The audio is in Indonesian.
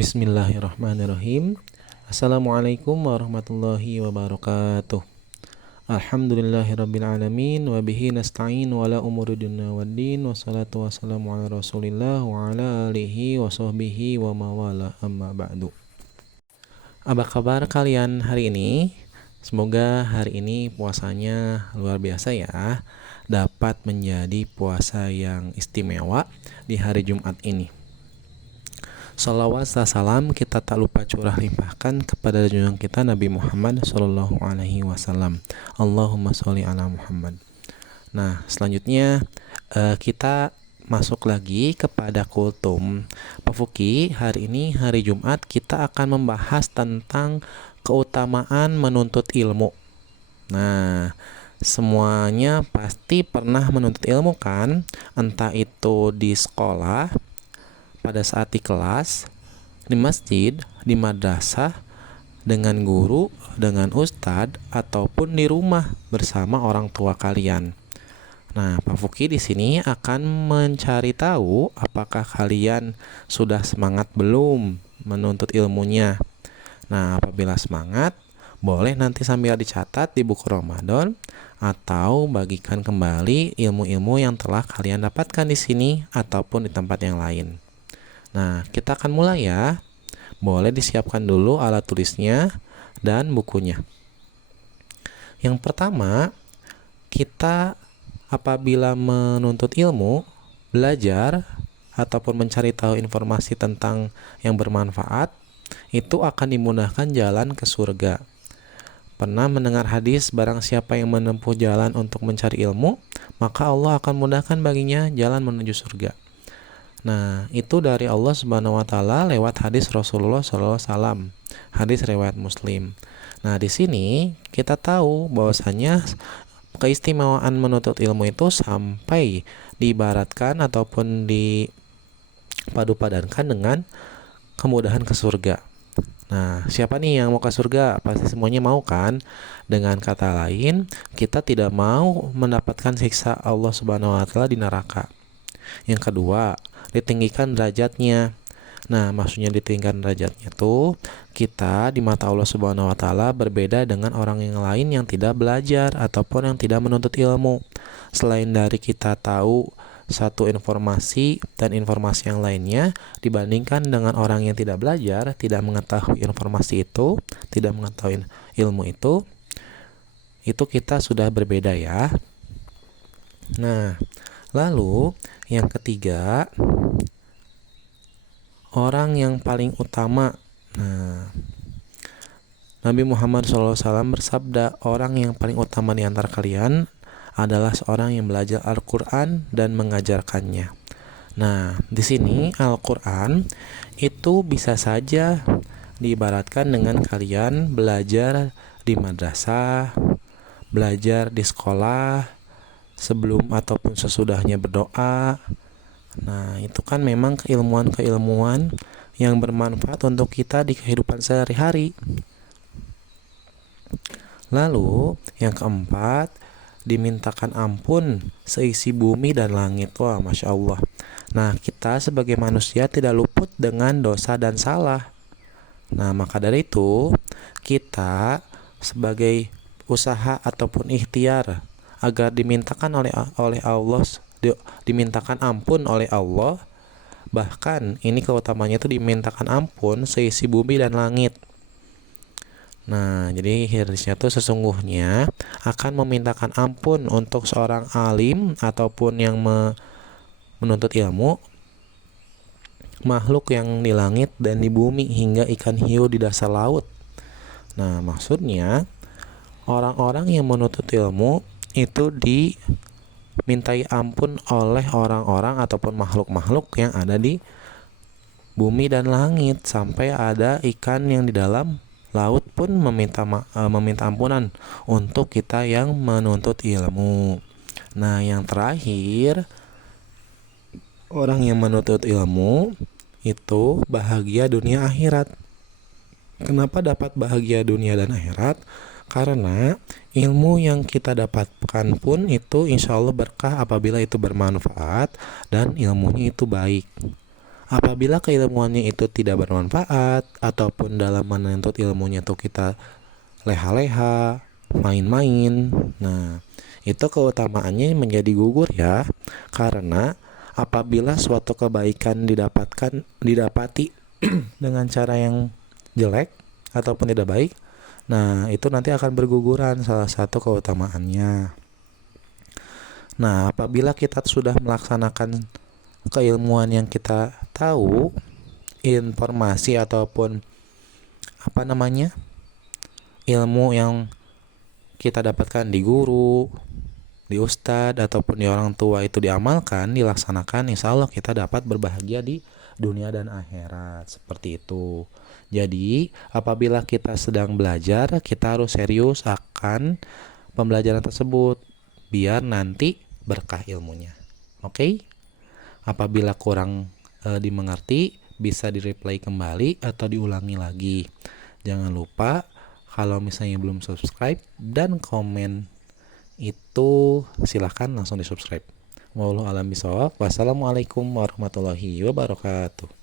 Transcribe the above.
Bismillahirrahmanirrahim. Assalamualaikum warahmatullahi wabarakatuh. Alhamdulillahirabbil alamin wa bihi nasta'in wa la umuri dunya waddin wassalatu wassalamu ala Rasulillah wa ala alihi wa sahbihi wa mawala amma ba'du. Apa kabar kalian hari ini? Semoga hari ini puasanya luar biasa ya. Dapat menjadi puasa yang istimewa di hari Jumat ini. Salawat salam kita tak lupa curah limpahkan kepada junjungan kita Nabi Muhammad Sallallahu Alaihi Wasallam. Allahumma sholli ala Muhammad. Nah, selanjutnya kita masuk lagi kepada kultum. Pak Fuki, hari ini hari Jumat kita akan membahas tentang keutamaan menuntut ilmu. Nah, semuanya pasti pernah menuntut ilmu kan? Entah itu di sekolah, pada saat di kelas, di masjid, di madrasah, dengan guru, dengan ustadz, ataupun di rumah bersama orang tua kalian. Nah, Pak Fuki di sini akan mencari tahu apakah kalian sudah semangat belum menuntut ilmunya. Nah, apabila semangat, boleh nanti sambil dicatat di buku Ramadan atau bagikan kembali ilmu-ilmu yang telah kalian dapatkan di sini ataupun di tempat yang lain. Nah, kita akan mulai ya. Boleh disiapkan dulu alat tulisnya dan bukunya. Yang pertama, kita apabila menuntut ilmu, belajar ataupun mencari tahu informasi tentang yang bermanfaat, itu akan dimudahkan jalan ke surga. Pernah mendengar hadis, barang siapa yang menempuh jalan untuk mencari ilmu, maka Allah akan mudahkan baginya jalan menuju surga. Nah, itu dari Allah Subhanahu wa taala lewat hadis Rasulullah SAW, hadis riwayat Muslim. Nah, di sini kita tahu bahwasanya keistimewaan menuntut ilmu itu sampai diibaratkan ataupun dipadu-padankan dengan kemudahan ke surga. Nah, siapa nih yang mau ke surga? Pasti semuanya mau kan? Dengan kata lain, kita tidak mau mendapatkan siksa Allah Subhanahu wa taala di neraka. Yang kedua, ditinggikan derajatnya. Nah, maksudnya ditinggikan derajatnya tuh kita di mata Allah Subhanahu wa taala berbeda dengan orang yang lain yang tidak belajar ataupun yang tidak menuntut ilmu. Selain dari kita tahu satu informasi dan informasi yang lainnya dibandingkan dengan orang yang tidak belajar, tidak mengetahui informasi itu, tidak mengetahui ilmu itu kita sudah berbeda ya. Nah, lalu yang ketiga, orang yang paling utama. Nah, Nabi Muhammad SAW bersabda, orang yang paling utama di antara kalian adalah seorang yang belajar Al-Quran dan mengajarkannya. Nah, di sini Al-Quran itu bisa saja diibaratkan dengan kalian belajar di madrasah, belajar di sekolah, sebelum ataupun sesudahnya berdoa. Nah, itu kan memang keilmuan-keilmuan yang bermanfaat untuk kita di kehidupan sehari-hari. Lalu, yang keempat, dimintakan ampun seisi bumi dan langit. Wah, Masya Allah. Nah, kita sebagai manusia tidak luput dengan dosa dan salah. Nah, maka dari itu, kita sebagai usaha ataupun ikhtiar agar dimintakan oleh Allah, dimintakan ampun oleh Allah. Bahkan ini keutamanya itu dimintakan ampun seisi bumi dan langit. Nah, jadi hadisnya itu sesungguhnya akan memintakan ampun untuk seorang alim ataupun yang menuntut ilmu, makhluk yang di langit dan di bumi hingga ikan hiu di dasar laut. Nah, maksudnya orang-orang yang menuntut ilmu itu dimintai ampun oleh orang-orang ataupun makhluk-makhluk yang ada di bumi dan langit, sampai ada ikan yang di dalam laut pun meminta ampunan untuk kita yang menuntut ilmu. Nah, yang terakhir, orang yang menuntut ilmu itu bahagia dunia akhirat. Kenapa dapat bahagia dunia dan akhirat? Karena ilmu yang kita dapatkan pun itu insya Allah berkah apabila itu bermanfaat dan ilmunya itu baik. Apabila keilmuannya itu tidak bermanfaat ataupun dalam menuntut ilmunya itu kita leha-leha, main-main, nah itu keutamaannya menjadi gugur ya. Karena apabila suatu kebaikan didapati dengan cara yang jelek ataupun tidak baik, nah itu nanti akan berguguran salah satu keutamaannya. Nah, apabila kita sudah melaksanakan keilmuan yang kita tahu, informasi ataupun ilmu yang kita dapatkan di guru, di ustadz ataupun di orang tua itu diamalkan, dilaksanakan, insya Allah kita dapat berbahagia di dunia dan akhirat. Seperti itu. Jadi apabila kita sedang belajar, kita harus serius akan pembelajaran tersebut biar nanti berkah ilmunya. Oke? Apabila kurang dimengerti, bisa di-replay kembali atau diulangi lagi. Jangan lupa kalau misalnya belum subscribe dan komen itu silahkan langsung di subscribe. Wallahu a'lam bishawab. Wassalamualaikum warahmatullahi wabarakatuh.